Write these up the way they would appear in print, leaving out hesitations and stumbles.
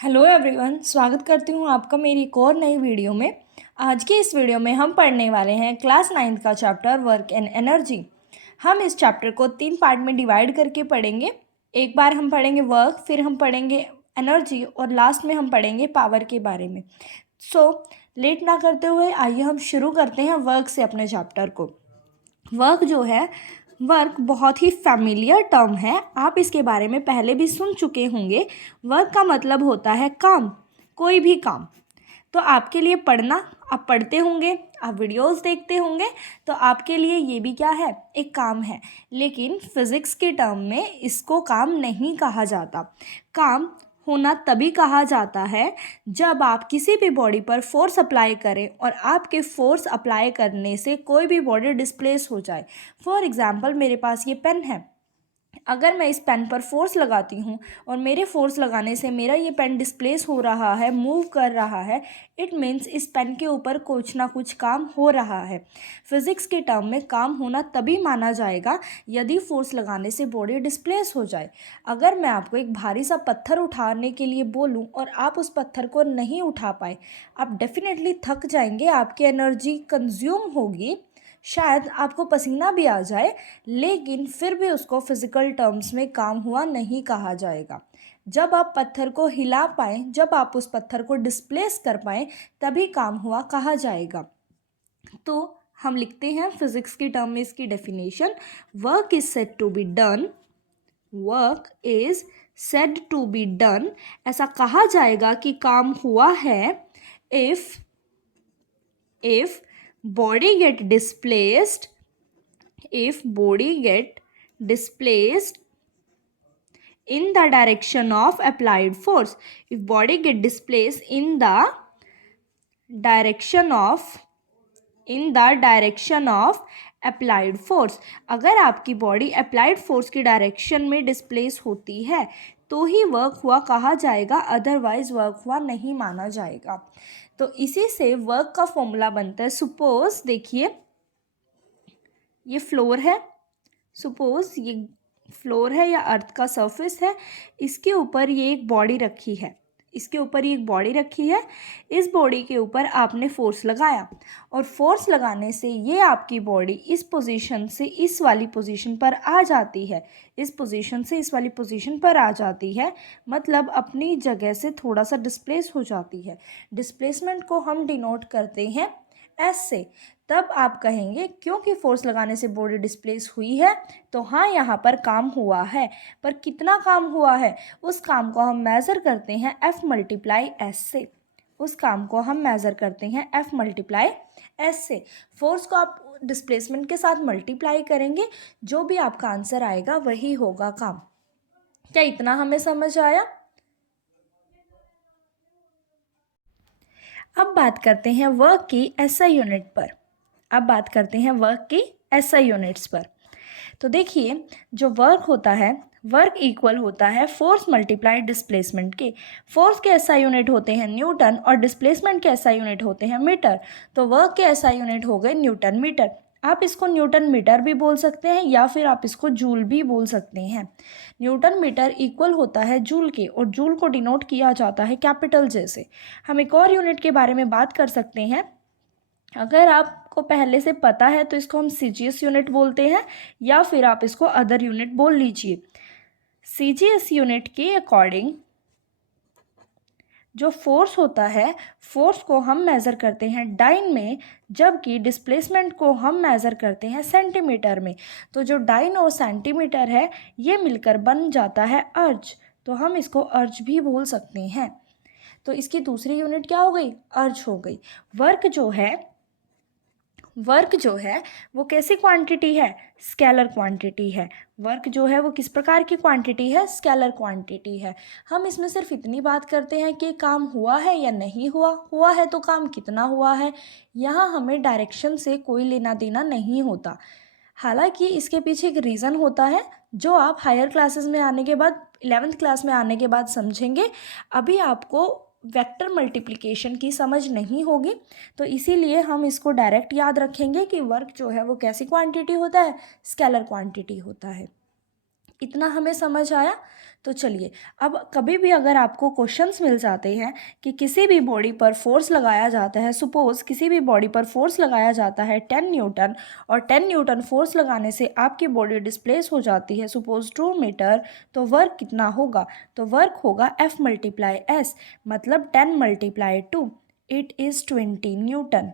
Hello everyone, स्वागत करती हूँ आपका मेरी एक और नई वीडियो में। आज की इस वीडियो में हम पढ़ने वाले हैं क्लास 9th का चैप्टर वर्क एंड एनर्जी। हम इस चैप्टर को 3 पार्ट में डिवाइड करके पढ़ेंगे। एक बार हम पढ़ेंगे वर्क, फिर हम पढ़ेंगे एनर्जी और लास्ट में हम पढ़ेंगे पावर के बारे में। लेट ना करते हुए आइए हम शुरू करते हैं वर्क से अपने चैप्टर को। वर्क बहुत ही फैमिलियर टर्म है, आप इसके बारे में पहले भी सुन चुके होंगे। वर्क का मतलब होता है काम, कोई भी काम। तो आपके लिए पढ़ना, आप पढ़ते होंगे, आप वीडियोस देखते होंगे, तो आपके लिए ये भी क्या है, एक काम है। लेकिन फिज़िक्स के टर्म में इसको काम नहीं कहा जाता। काम होना तभी कहा जाता है जब आप किसी भी बॉडी पर फोर्स अप्लाई करें और आपके फोर्स अप्लाई करने से कोई भी बॉडी डिस्प्लेस हो जाए। फॉर एग्ज़ाम्पल, मेरे पास ये पेन है। अगर मैं इस पेन पर फोर्स लगाती हूँ और मेरे फोर्स लगाने से मेरा ये पेन डिस्प्लेस हो रहा है, मूव कर रहा है, इट मीन्स इस पेन के ऊपर कुछ ना कुछ काम हो रहा है। फिज़िक्स के टर्म में काम होना तभी माना जाएगा यदि फोर्स लगाने से बॉडी डिस्प्लेस हो जाए। अगर मैं आपको एक भारी सा पत्थर उठाने के लिए बोलूँ और आप उस पत्थर को नहीं उठा पाए, आप डेफिनेटली थक जाएंगे, आपकी एनर्जी कंज्यूम होगी, शायद आपको पसीना भी आ जाए, लेकिन फिर भी उसको फिज़िकल टर्म्स में काम हुआ नहीं कहा जाएगा। जब आप पत्थर को हिला पाएँ, जब आप उस पत्थर को डिस्प्लेस कर पाएँ, तभी काम हुआ कहा जाएगा। तो हम लिखते हैं फिज़िक्स की टर्म में इसकी definition, work is said to be done. Work is said to be done, ऐसा कहा जाएगा कि काम हुआ है if body get displaced in the direction of applied force. If body get displaced in the direction of applied force, अगर आपकी body applied force की डायरेक्शन में डिस्प्लेस होती है तो ही वर्क हुआ कहा जाएगा, अदरवाइज वर्क हुआ नहीं माना जाएगा। तो इसी से वर्क का फॉर्मूला बनता है। सपोज देखिए, ये फ्लोर है, सपोज ये फ्लोर है या अर्थ का सरफेस है, इसके ऊपर ये एक बॉडी रखी है, इस बॉडी के ऊपर आपने फोर्स लगाया और फोर्स लगाने से ये आपकी बॉडी इस पोजीशन से इस वाली पोजीशन पर आ जाती है, मतलब अपनी जगह से थोड़ा सा डिस्प्लेस हो जाती है। डिस्प्लेसमेंट को हम डिनोट करते हैं एस से। तब आप कहेंगे क्योंकि फोर्स लगाने से बॉडी डिस्प्लेस हुई है तो हाँ, यहाँ पर काम हुआ है। पर कितना काम हुआ है, उस काम को हम मेज़र करते हैं F मल्टीप्लाई एस से। फोर्स को आप डिस्प्लेसमेंट के साथ मल्टीप्लाई करेंगे, जो भी आपका आंसर आएगा वही होगा काम। क्या इतना हमें समझ आया? अब बात करते हैं वर्क की एसआई यूनिट्स पर। तो देखिए, जो वर्क होता है, वर्क इक्वल होता है फोर्स मल्टीप्लाई डिस्प्लेसमेंट के। फोर्स के एसआई यूनिट होते हैं न्यूटन और डिस्प्लेसमेंट के एसआई यूनिट होते हैं मीटर। तो वर्क के एसआई यूनिट हो गए न्यूटन मीटर। आप इसको न्यूटन मीटर भी बोल सकते हैं या फिर आप इसको जूल भी बोल सकते हैं। न्यूटन मीटर इक्वल होता है जूल के और जूल को डिनोट किया जाता है कैपिटल जे से। हम एक और यूनिट के बारे में बात कर सकते हैं। अगर आपको पहले से पता है तो इसको हम सीजीएस यूनिट बोलते हैं या फिर आप इसको अदर यूनिट बोल लीजिए। सीजीएस यूनिट के अकॉर्डिंग जो फोर्स होता है, फोर्स को हम मेज़र करते हैं डाइन में, जबकि डिस्प्लेसमेंट को हम मेज़र करते हैं सेंटीमीटर में। तो जो डाइन और सेंटीमीटर है ये मिलकर बन जाता है अर्ज, तो हम इसको अर्ज भी बोल सकते हैं। तो इसकी दूसरी यूनिट क्या हो गई, अर्ज हो गई। वर्क जो है वो कैसी क्वांटिटी है, स्केलर क्वांटिटी है। वर्क जो है वो किस प्रकार की क्वांटिटी है, स्केलर क्वांटिटी है। हम इसमें सिर्फ इतनी बात करते हैं कि काम हुआ है या नहीं हुआ है तो काम कितना हुआ है। यहाँ हमें डायरेक्शन से कोई लेना देना नहीं होता। हालांकि इसके पीछे एक रीज़न होता है जो आप हायर क्लासेस में आने के बाद, 11th क्लास में आने के बाद समझेंगे। अभी आपको वेक्टर मल्टीप्लिकेशन की समझ नहीं होगी, तो इसीलिए हम इसको डायरेक्ट याद रखेंगे कि वर्क जो है वो कैसी क्वांटिटी होता है, स्केलर क्वांटिटी होता है। इतना हमें समझ आया? तो चलिए, अब कभी भी अगर आपको क्वेश्चंस मिल जाते हैं कि किसी भी बॉडी पर फोर्स लगाया जाता है, सपोज किसी भी बॉडी पर फोर्स लगाया जाता है 10 न्यूटन, और 10 न्यूटन फोर्स लगाने से आपकी बॉडी डिस्प्लेस हो जाती है सपोज 2 मीटर, तो वर्क कितना होगा? तो वर्क होगा F मल्टीप्लाई S, मतलब 10 multiply 2, it is 20 newton,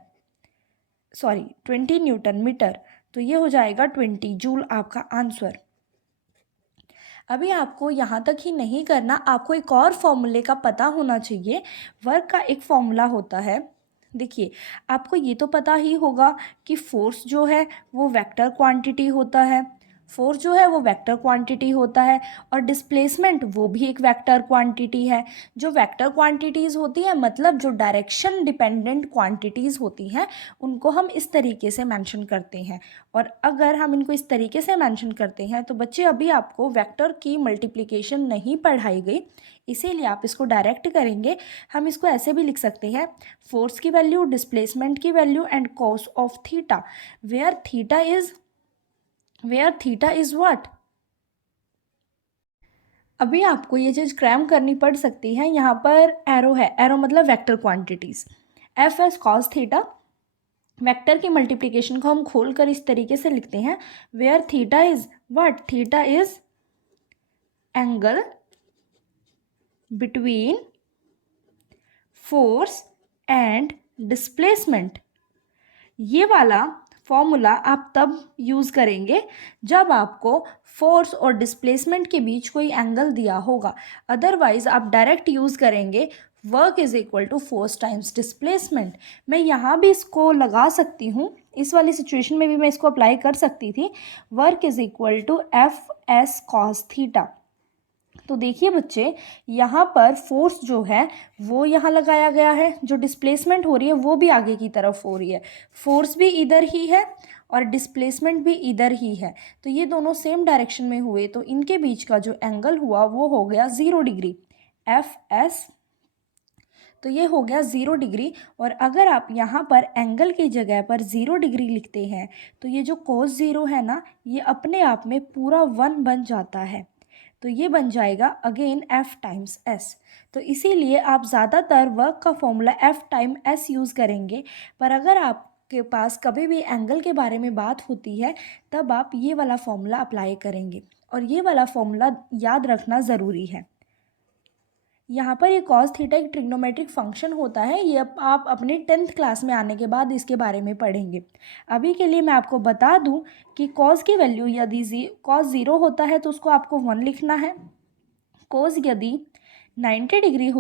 sorry 20 newton metre. तो ये हो जाएगा 20 जूल आपका आंसर। अभी आपको यहाँ तक ही नहीं करना, आपको एक और फॉर्मूले का पता होना चाहिए। वर्क का एक फॉर्मूला होता है, देखिए आपको ये तो पता ही होगा कि फोर्स जो है वो वेक्टर क्वांटिटी होता है, फोर्स जो है वो वेक्टर क्वांटिटी होता है, और डिस्प्लेसमेंट वो भी एक वेक्टर क्वांटिटी है। जो वेक्टर क्वांटिटीज़ होती है, मतलब जो डायरेक्शन डिपेंडेंट क्वांटिटीज़ होती हैं, उनको हम इस तरीके से मेंशन करते हैं। और अगर हम इनको इस तरीके से मेंशन करते हैं तो बच्चे अभी आपको वेक्टर की मल्टीप्लिकेशन नहीं पढ़ाई गई, इसीलिए आप इसको डायरेक्ट करेंगे। हम इसको ऐसे भी लिख सकते हैं, फोर्स की वैल्यू, डिस्प्लेसमेंट की value and cos of theta, where theta is what. अभी आपको ये चीज़ क्रैम करनी पड़ सकती है, यहाँ पर एरो है, एरो मतलब vector quantities, F S cos theta. Vector की मल्टीप्लिकेशन को हम खोलकर इस तरीके से लिखते हैं, where theta is what, theta is angle between force and displacement. ये वाला फॉर्मूला आप तब यूज़ करेंगे जब आपको फोर्स और डिस्प्लेसमेंट के बीच कोई एंगल दिया होगा, अदरवाइज आप डायरेक्ट यूज़ करेंगे work is equal to force times displacement. मैं यहाँ भी इसको लगा सकती हूँ, इस वाली सिचुएशन में भी मैं इसको अप्लाई कर सकती थी, work is equal to F S cos theta. तो देखिए बच्चे, यहाँ पर फोर्स जो है वो यहाँ लगाया गया है, जो डिस्प्लेसमेंट हो रही है वो भी आगे की तरफ हो रही है, फोर्स भी इधर ही है और डिस्प्लेसमेंट भी इधर ही है, तो ये दोनों सेम डायरेक्शन में हुए, तो इनके बीच का जो एंगल हुआ वो हो गया 0 डिग्री, एफ एस। तो ये हो गया 0 डिग्री, और अगर आप यहाँ पर एंगल की जगह पर 0 डिग्री लिखते हैं तो ये जो कोस 0 है ना, ये अपने आप में पूरा 1 बन जाता है, तो ये बन जाएगा अगेन F टाइम्स S। तो इसीलिए आप ज़्यादातर वर्क का formula F time S use करेंगे, पर अगर आपके पास कभी भी एंगल के बारे में बात होती है तब आप ये वाला फॉर्मूला अप्लाई करेंगे, और ये वाला फॉर्मूला याद रखना ज़रूरी है। यहाँ पर ये कॉस थीटा एक ट्रिग्नोमेट्रिक फंक्शन होता है, ये आप अपने 10th क्लास में आने के बाद इसके बारे में पढ़ेंगे। अभी के लिए मैं आपको बता दूं कि कॉस की वैल्यू यदि कॉस 0 होता है तो उसको आपको 1 लिखना है, कॉस यदि 90 डिग्री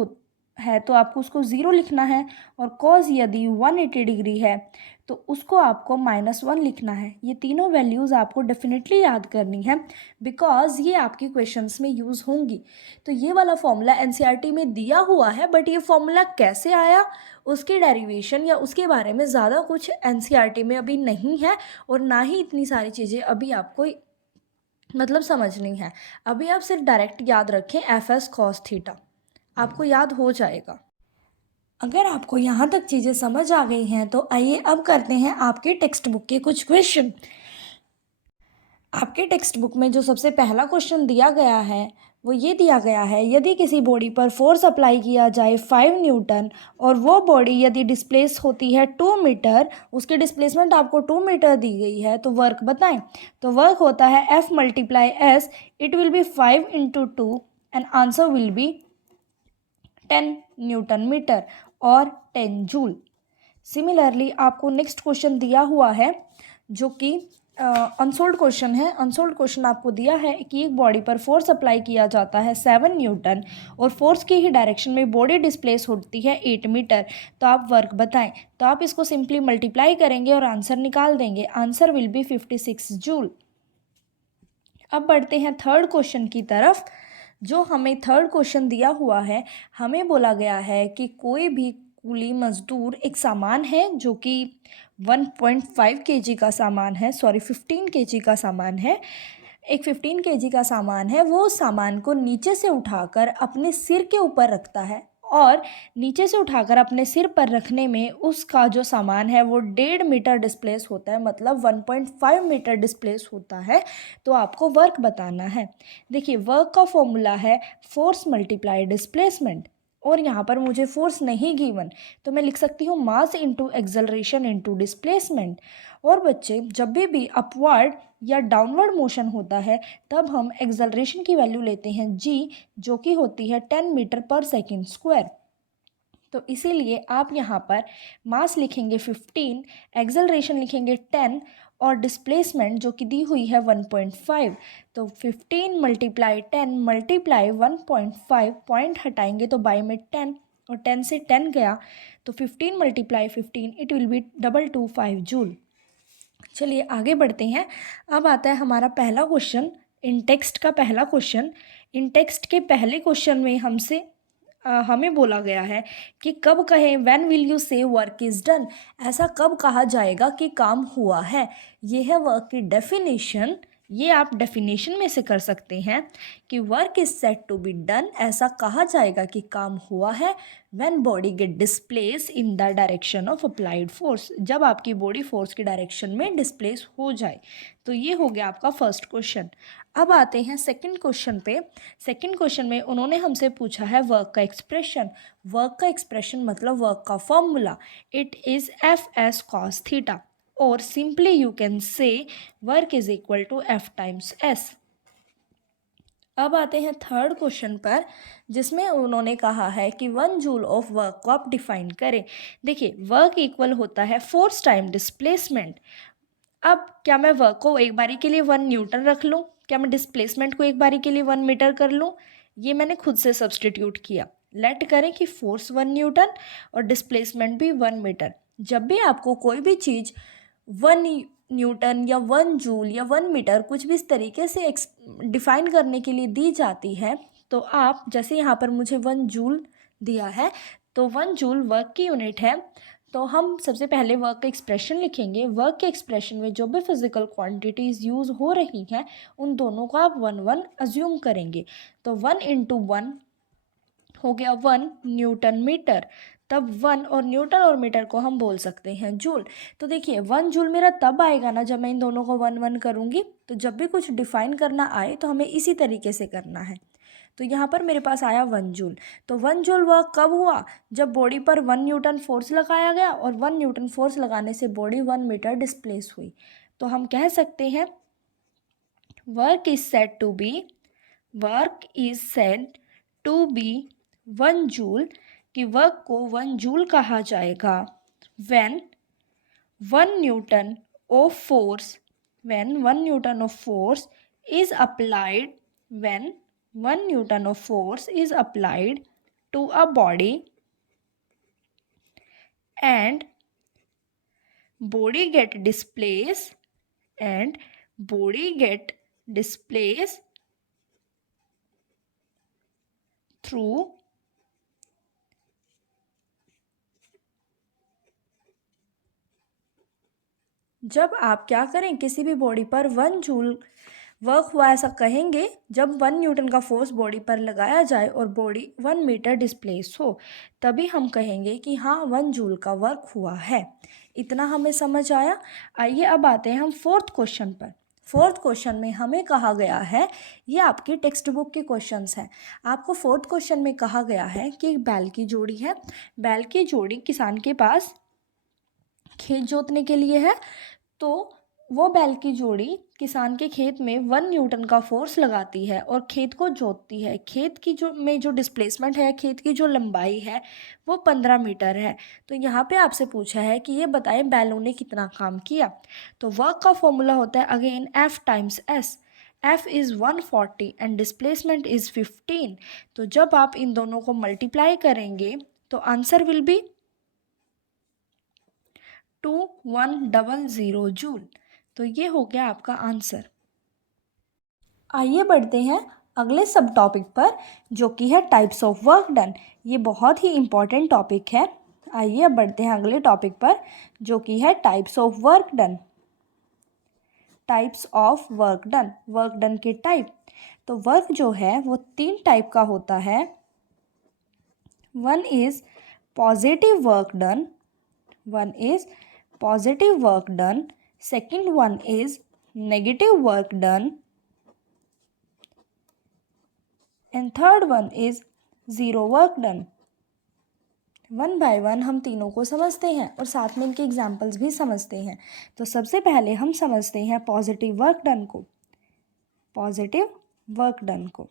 है तो आपको उसको 0 लिखना है, और कॉस यदि 180 डिग्री है तो उसको आपको -1 लिखना है। ये तीनों वैल्यूज़ आपको डेफिनेटली याद करनी है, बिकॉज ये आपके क्वेश्चंस में यूज़ होंगी। तो ये वाला फॉर्मूला एनसीईआरटी में दिया हुआ है, बट ये फॉर्मूला कैसे आया, उसके डेरिवेशन या उसके बारे में ज़्यादा कुछ एनसीईआरटी में अभी नहीं है, और ना ही इतनी सारी चीज़ें अभी आपको मतलब समझनी है। अभी आप सिर्फ डायरेक्ट याद रखें एफ एस कॉस थीटा, आपको याद हो जाएगा। अगर आपको यहाँ तक चीज़ें समझ आ गई हैं तो आइए अब करते हैं आपके टेक्स्ट बुक के कुछ क्वेश्चन। आपके टेक्स्ट बुक में जो सबसे पहला क्वेश्चन दिया गया है वो ये दिया गया है, यदि किसी बॉडी पर फोर्स अप्लाई किया जाए 5 न्यूटन और वो बॉडी यदि डिस्प्लेस होती है 2 मीटर, उसकी डिस्प्लेसमेंट आपको 2 मीटर दी गई है, तो वर्क बताएं। तो वर्क होता है F multiply S, it will be 5 into 2 and answer will be 10 newton metre और 10 जूल। सिमिलरली आपको नेक्स्ट क्वेश्चन दिया हुआ है जो कि अनसोल्ड क्वेश्चन है। अनसोल्ड क्वेश्चन आपको दिया है कि एक बॉडी पर फोर्स अप्लाई किया जाता है 7 न्यूटन और फोर्स की ही डायरेक्शन में बॉडी डिस्प्लेस होती है 8 मीटर, तो आप वर्क बताएं। तो आप इसको सिंपली मल्टीप्लाई करेंगे और आंसर निकाल देंगे, आंसर विल बी 56 जूल। अब बढ़ते हैं थर्ड क्वेश्चन की तरफ। जो हमें थर्ड क्वेश्चन दिया हुआ है, हमें बोला गया है कि कोई भी कूली मजदूर एक सामान है जो कि 1.5 केजी का सामान है, 15 केजी का सामान है, एक 15 केजी का सामान है, वो सामान को नीचे से उठाकर अपने सिर के ऊपर रखता है और नीचे से उठाकर अपने सिर पर रखने में उसका जो सामान है वो 1.5 मीटर डिस्प्लेस होता है, मतलब 1.5 मीटर डिस्प्लेस होता है। तो आपको वर्क बताना है। देखिए, वर्क का फॉर्मूला है फोर्स मल्टीप्लाई डिस्प्लेसमेंट, और यहाँ पर मुझे फोर्स नहीं गिवन, तो मैं लिख सकती हूँ mass into acceleration into displacement. और बच्चे, जब भी अपवर्ड या डाउनवर्ड मोशन होता है तब हम एक्सेलरेशन की वैल्यू लेते हैं g, जो कि होती है 10 मीटर पर सेकेंड स्क्वायर। तो इसीलिए आप यहाँ पर मास लिखेंगे 15, एक्सेलरेशन लिखेंगे 10 और डिस्प्लेसमेंट जो कि दी हुई है 1.5। तो 15 मल्टीप्लाई 10 मल्टीप्लाई 1.5, पॉइंट हटाएंगे तो बाई में 10 और 10 से 10 गया, तो 15 multiply 15 it will B 225 joule. चलिए आगे बढ़ते हैं। अब आता है हमारा पहला क्वेश्चन, इन टेक्स्ट का पहला क्वेश्चन। इन टेक्स्ट के पहले क्वेश्चन में हमें बोला गया है कि कब कहें व्हेन विल यू से वर्क इज़ डन, ऐसा कब कहा जाएगा कि काम हुआ है। ये है वर्क की डेफिनेशन। ये आप डेफिनेशन में से कर सकते हैं कि work is set to be done, ऐसा कहा जाएगा कि काम हुआ है when body get displace in the direction of applied force, जब आपकी बॉडी फोर्स की डायरेक्शन में डिस्प्लेस हो जाए। तो ये हो गया आपका फर्स्ट क्वेश्चन। अब आते हैं सेकंड क्वेश्चन पे। सेकंड क्वेश्चन में उन्होंने हमसे पूछा है वर्क का एक्सप्रेशन। वर्क का एक्सप्रेशन मतलब वर्क का formula, it is F S cos theta, और simply you can say work is equal to F times S. अब आते हैं थर्ड क्वेश्चन पर, जिसमें उन्होंने कहा है कि 1 जूल ऑफ वर्क को आप डिफाइन करें। देखिए, वर्क इक्वल होता है फोर्स टाइम डिस्प्लेसमेंट। अब क्या मैं वर्क को एक बारी के लिए 1 न्यूटन रख लूँ? क्या मैं डिस्प्लेसमेंट को एक बारी के लिए 1 मीटर कर लूँ? ये मैंने खुद से सब्सटीट्यूट किया। लेट करें कि फोर्स 1 न्यूटन और डिस्प्लेसमेंट भी 1 मीटर। जब भी आपको कोई भी चीज़ 1 न्यूटन या 1 जूल या 1 मीटर कुछ भी इस तरीके से डिफाइन करने के लिए दी जाती है, तो आप जैसे यहाँ पर मुझे 1 जूल दिया है, तो 1 जूल वर्क की यूनिट है। तो हम सबसे पहले वर्क का एक्सप्रेशन लिखेंगे। वर्क के एक्सप्रेशन में जो भी फिजिकल क्वांटिटीज़ यूज़ हो रही हैं उन दोनों को आप 1 अज्यूम करेंगे। तो 1 इंटू 1 हो गया 1 न्यूटन मीटर। तब 1 और न्यूटन और मीटर को हम बोल सकते हैं जूल। तो देखिए, 1 जूल मेरा तब आएगा ना जब मैं इन दोनों को 1 करूँगी। तो जब भी कुछ डिफाइन करना आए तो हमें इसी तरीके से करना है। तो यहाँ पर मेरे पास आया 1 जूल। तो 1 जूल वर्क कब हुआ? जब बॉडी पर 1 न्यूटन फोर्स लगाया गया, और 1 न्यूटन फोर्स लगाने से बॉडी 1 मीटर डिस्प्लेस हुई। तो हम कह सकते हैं work is said to be 1 joule, कि वर्क को 1 जूल कहा जाएगा when 1 newton of force is applied when 1 newton of force is applied to a body and body get displaced through जब आप क्या करें, किसी भी बॉडी पर 1 जूल वर्क हुआ ऐसा कहेंगे जब 1 न्यूटन का फोर्स बॉडी पर लगाया जाए और बॉडी 1 मीटर डिस्प्लेस हो, तभी हम कहेंगे कि हाँ 1 जूल का वर्क हुआ है। इतना हमें समझ आया। आइए अब आते हैं हम फोर्थ क्वेश्चन पर। फोर्थ क्वेश्चन में हमें कहा गया है, ये आपकी टेक्स्ट बुक के क्वेश्चंस हैं। आपको फोर्थ क्वेश्चन में कहा गया है कि एक बैल की जोड़ी है। बैल की जोड़ी किसान के पास खेत जोतने के लिए है। तो वो बैल की जोड़ी किसान के खेत में 1 न्यूटन का फोर्स लगाती है और खेत को जोतती है। खेत की जो डिस्प्लेसमेंट है, खेत की जो लंबाई है वो 15 मीटर है। तो यहाँ पे आपसे पूछा है कि ये बताएं बैलों ने कितना काम किया। तो वर्क का फॉर्मूला होता है again F times S। F is 140 and displacement is 15। तो जब आप इन दोनों को मल्टीप्लाई करेंगे तो आंसर विल बी 2100 जूल। तो ये हो गया आपका आंसर। आइए बढ़ते हैं अगले सब टॉपिक पर, जो कि है टाइप्स ऑफ वर्क डन। ये बहुत ही इम्पॉर्टेंट टॉपिक है। आइए अब बढ़ते हैं अगले टॉपिक पर, जो कि है types of work done. Types of work done, work done के टाइप। तो वर्क जो है वो 3 टाइप का होता है। One is positive work done. One is positive work done. Second one is negative work done. And third one is zero work done. One by one हम तीनों को समझते हैं और साथ में इनके एग्जाम्पल्स भी समझते हैं। तो सबसे पहले हम समझते हैं पॉजिटिव वर्क डन को। पॉजिटिव वर्क डन को,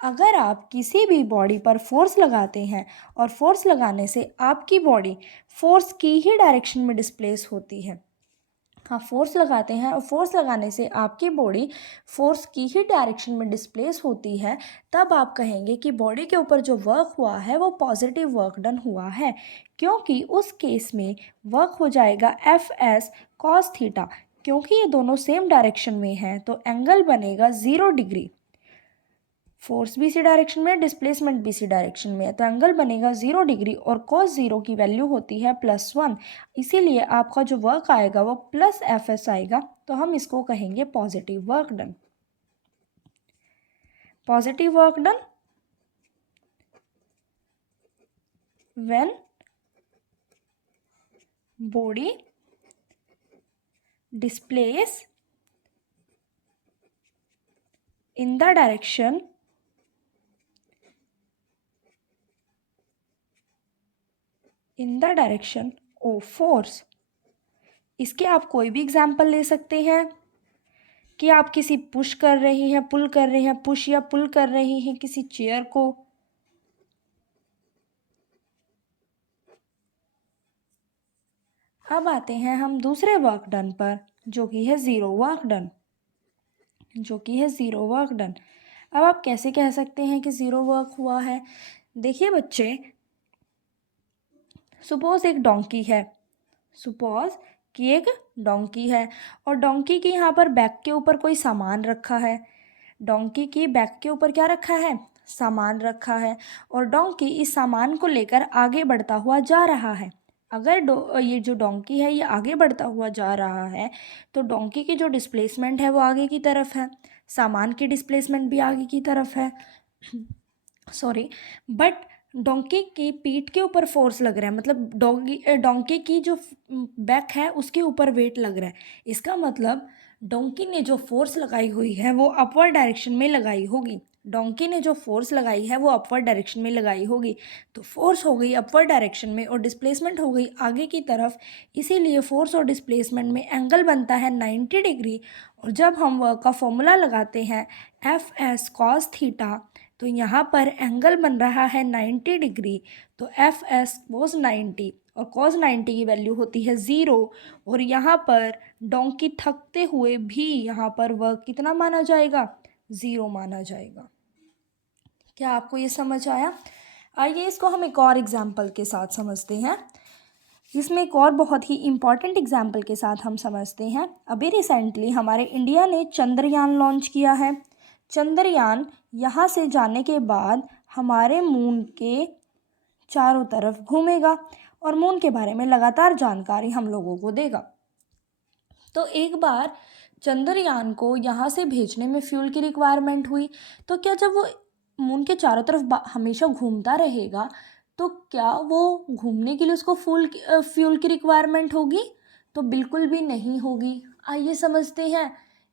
अगर आप किसी भी बॉडी पर फोर्स लगाते हैं और फोर्स लगाने से आपकी बॉडी फोर्स की ही डायरेक्शन में डिस्प्लेस होती है, हाँ फोर्स लगाते हैं और फोर्स लगाने से आपकी बॉडी फोर्स की ही डायरेक्शन में डिस्प्लेस होती है, तब आप कहेंगे कि बॉडी के ऊपर जो वर्क हुआ है वो पॉजिटिव वर्क डन हुआ है, क्योंकि उस केस में वर्क हो जाएगा एफ एस कॉस थीटा। क्योंकि ये दोनों सेम डायरेक्शन में हैं तो एंगल बनेगा 0 डिग्री। फोर्स भी इसी डायरेक्शन में है, डिस्प्लेसमेंट भी इसी डायरेक्शन में है, तो एंगल बनेगा 0 डिग्री और cos 0 की वैल्यू होती है +1। इसीलिए आपका जो वर्क आएगा वो प्लस एफ एस आएगा, तो हम इसको कहेंगे positive work done. Positive work done when body displace in the direction of force. इसके आप कोई भी एग्जाम्पल ले सकते हैं कि आप किसी पुश कर रही हैं, पुल कर रहे हैं, पुश या पुल कर रही हैं किसी चेयर को। अब आते हैं हम दूसरे वर्क डन पर, जो कि है ज़ीरो वर्क डन। अब आप कैसे कह सकते हैं कि ज़ीरो वर्क हुआ है? देखिए बच्चे, सपोज एक डोंकी है और डोंकी की यहाँ पर बैक के ऊपर कोई सामान रखा है। डोंकी की बैक के ऊपर क्या रखा है? सामान रखा है, और डोंकी इस सामान को लेकर आगे बढ़ता हुआ जा रहा है। अगर ये जो डोंकी है ये आगे बढ़ता हुआ जा रहा है तो डोंकी की जो डिस्प्लेसमेंट है वो आगे की तरफ है, सामान की डिस्प्लेसमेंट भी आगे की तरफ है। सॉरी, बट डोंकी की पीठ के ऊपर फोर्स लग रहा है, मतलब डोंकी की जो बैक है उसके ऊपर वेट लग रहा है। इसका मतलब डोंकी ने जो फोर्स लगाई हुई है वो अपवर्ड डायरेक्शन में लगाई होगी। तो फोर्स हो गई अपवर्ड डायरेक्शन में और डिस्प्लेसमेंट हो गई आगे की तरफ। इसीलिए फोर्स और डिस्प्लेसमेंट में एंगल बनता है 90 डिग्री। और जब हम वर्क का फॉर्मूला लगाते हैं एफ एस कॉस थीटा, तो यहाँ पर एंगल बन रहा है 90 डिग्री। तो एफ एस कॉस 90 और कॉस 90 की वैल्यू होती है 0। और यहाँ पर डोंकी थकते हुए भी यहाँ पर वर्क कितना माना जाएगा? 0 माना जाएगा। क्या आपको ये समझ आया? आइए इसको हम एक और एग्जाम्पल के साथ समझते हैं। इसमें एक और बहुत ही इम्पॉर्टेंट एग्जाम्पल के साथ हम समझते हैं। अभी रिसेंटली हमारे इंडिया ने चंद्रयान लॉन्च किया है। चंद्रयान यहाँ से जाने के बाद हमारे मून के चारों तरफ घूमेगा और मून के बारे में लगातार जानकारी हम लोगों को देगा। तो एक बार चंद्रयान को यहाँ से भेजने में फ्यूल की रिक्वायरमेंट हुई, तो क्या जब वो मून के चारों तरफ हमेशा घूमता रहेगा तो क्या वो घूमने के लिए उसको फ्यूल की रिक्वायरमेंट होगी? तो बिल्कुल भी नहीं होगी। आइए समझते हैं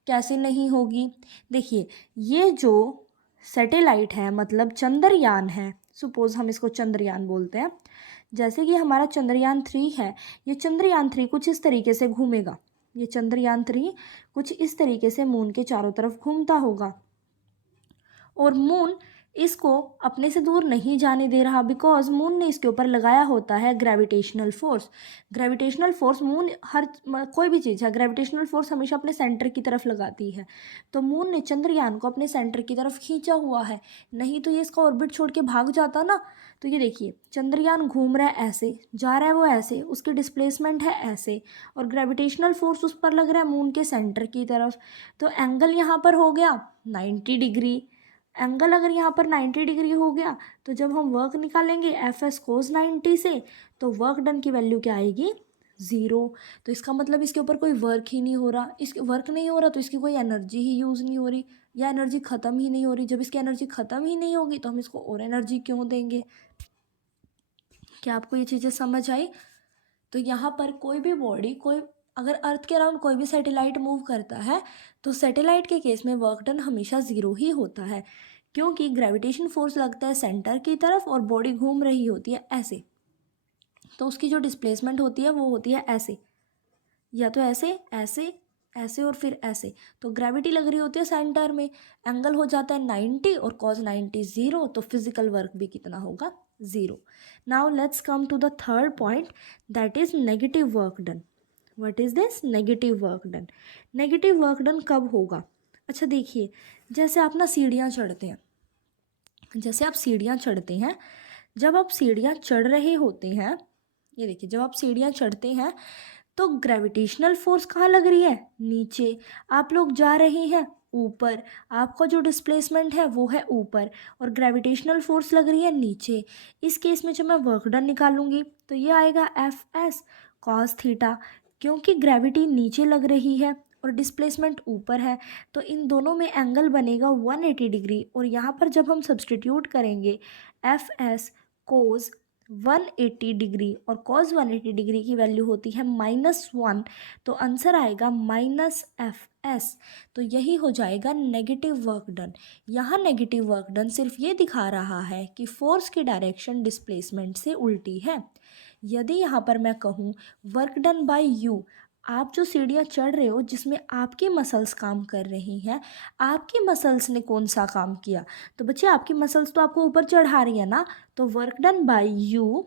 कैसे नहीं होगी। देखिए, ये जो सैटेलाइट है मतलब चंद्रयान है, सपोज हम इसको चंद्रयान बोलते हैं, जैसे कि हमारा चंद्रयान 3 है, ये चंद्रयान 3 कुछ इस तरीके से घूमेगा। ये चंद्रयान 3 कुछ इस तरीके से मून के चारों तरफ घूमता होगा और मून इसको अपने से दूर नहीं जाने दे रहा, बिकॉज मून ने इसके ऊपर लगाया होता है ग्रेविटेशनल फोर्स। मून कोई भी चीज़ है, ग्रेविटेशनल फोर्स हमेशा अपने सेंटर की तरफ लगाती है। तो मून ने चंद्रयान को अपने सेंटर की तरफ खींचा हुआ है, नहीं तो ये इसका ऑर्बिट छोड़ के भाग जाता ना। तो ये देखिए, चंद्रयान घूम रहा है ऐसे, जा रहा है वो ऐसे, उसकी डिस्प्लेसमेंट है ऐसे, और ग्रेविटेशनल फोर्स उस पर लग रहा है मून के सेंटर की तरफ। तो एंगल यहाँ पर हो गया 90 डिग्री। एंगल अगर यहाँ पर 90 डिग्री हो गया तो जब हम वर्क निकालेंगे एफ एस कोस 90 से, तो वर्क डन की वैल्यू क्या आएगी? 0। तो इसका मतलब इसके ऊपर कोई वर्क ही नहीं हो रहा। इसके वर्क नहीं हो रहा तो इसकी कोई एनर्जी ही यूज़ नहीं हो रही, या एनर्जी ख़त्म ही नहीं हो रही। जब इसकी एनर्जी ख़त्म ही नहीं होगी तो हम इसको और एनर्जी क्यों देंगे। क्या आपको ये चीज़ें समझ आई। तो यहाँ पर कोई भी बॉडी, कोई अगर अर्थ के अराउंड कोई भी सैटेलाइट मूव करता है तो सैटेलाइट के केस में वर्क डन हमेशा ज़ीरो ही होता है, क्योंकि ग्रेविटेशन फोर्स लगता है सेंटर की तरफ और बॉडी घूम रही होती है ऐसे। तो उसकी जो डिस्प्लेसमेंट होती है वो होती है ऐसे, या तो ऐसे ऐसे ऐसे और फिर ऐसे। तो ग्रेविटी लग रही होती है सेंटर में, एंगल हो जाता है 90 और कॉस 90 ज़ीरो, तो फिजिकल वर्क भी कितना होगा, zero. Now let's come to the third point, that is negative work done. What is this, negative work done. Negative work done कब होगा। अच्छा देखिए, जैसे आप ना सीढ़ियाँ चढ़ते हैं, जैसे आप सीढ़ियाँ चढ़ते हैं, जब आप सीढ़ियाँ चढ़ रहे होते हैं, ये देखिए जब आप सीढ़ियाँ चढ़ते हैं तो ग्रेविटेशनल फोर्स कहाँ लग रही है, नीचे। आप लोग जा रहे हैं ऊपर, आपका जो डिस्प्लेसमेंट है वो है ऊपर और ग्रेविटेशनल फोर्स लग रही है नीचे। इस केस में जब मैं वर्क डन निकालूंगी तो ये आएगा एफ एस कॉस थीटा, क्योंकि ग्रेविटी नीचे लग रही है और डिस्प्लेसमेंट ऊपर है, तो इन दोनों में एंगल बनेगा 180 डिग्री। और यहाँ पर जब हम सब्सटीट्यूट करेंगे एफ एस कोस 180 डिग्री और कॉस 180 डिग्री की वैल्यू होती है -1, तो आंसर आएगा -FS। तो यही हो जाएगा नेगेटिव वर्क डन। यहाँ नेगेटिव वर्क डन सिर्फ ये दिखा रहा है कि फोर्स की डायरेक्शन डिस्प्लेसमेंट से उल्टी है। यदि यहाँ पर मैं कहूँ वर्क डन बाय यू, आप जो सीढ़ियाँ चढ़ रहे हो जिसमें आपकी मसल्स काम कर रही हैं, आपकी मसल्स ने कौन सा काम किया, तो बच्चे आपकी मसल्स तो आपको ऊपर चढ़ा रही है ना, तो work done by you,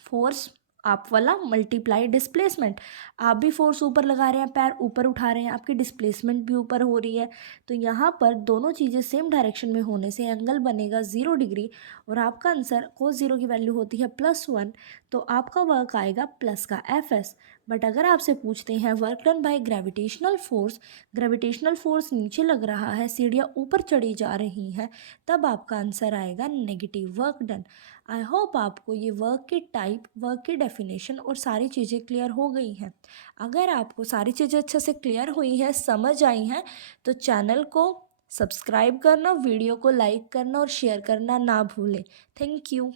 force आप वाला मल्टीप्लाई डिस्प्लेसमेंट, आप भी फोर्स ऊपर लगा रहे हैं, पैर ऊपर उठा रहे हैं, आपकी डिस्प्लेसमेंट भी ऊपर हो रही है। तो यहाँ पर दोनों चीज़ें सेम डायरेक्शन में होने से एंगल बनेगा 0 डिग्री और आपका आंसर कोस 0 की वैल्यू होती है +1, तो आपका वर्क आएगा प्लस का FS। बट अगर आपसे पूछते हैं work done by gravitational force, gravitational force नीचे लग रहा है, सीढ़ियाँ ऊपर चढ़ी जा रही हैं, तब आपका आंसर आएगा negative work done. I hope आपको ये वर्क की टाइप, वर्क की डेफिनेशन और सारी चीज़ें क्लियर हो गई हैं। अगर आपको सारी चीज़ें अच्छे से क्लियर हुई हैं, समझ आई हैं, तो चैनल को सब्सक्राइब करना, वीडियो को लाइक करना और शेयर करना ना भूलें। Thank you.